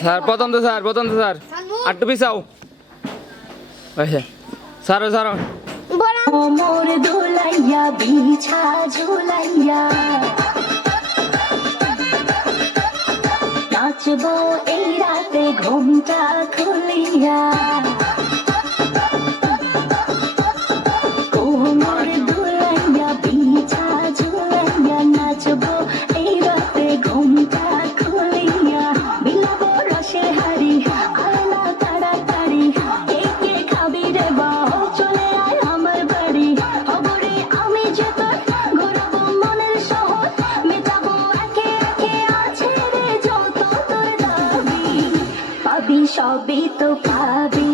sir প্রথম তো sir আটটু পিছাও আচ্ছা স্যার স্যার মোর দোলাইয়া বিছা ঝুলাইয়া নাচবো এই রাতে ঘুমটা খুলিয়া কোমর দোলাইয়া বিছা ঝুলাইয়া নাচবো এই রাতে ঘুমটা খুলিয়া বিলাবো রসের হাড়ি আয়না তাড়াতাড়ি কে কে খাবি রে বাও চলে আয় আমার বাড়ি খবরে আমি যে তোর ঘোরাবো মনের শহর মেটাবো একে একে আছে রে যত তোর দাবি পাবি সবই তো পাবি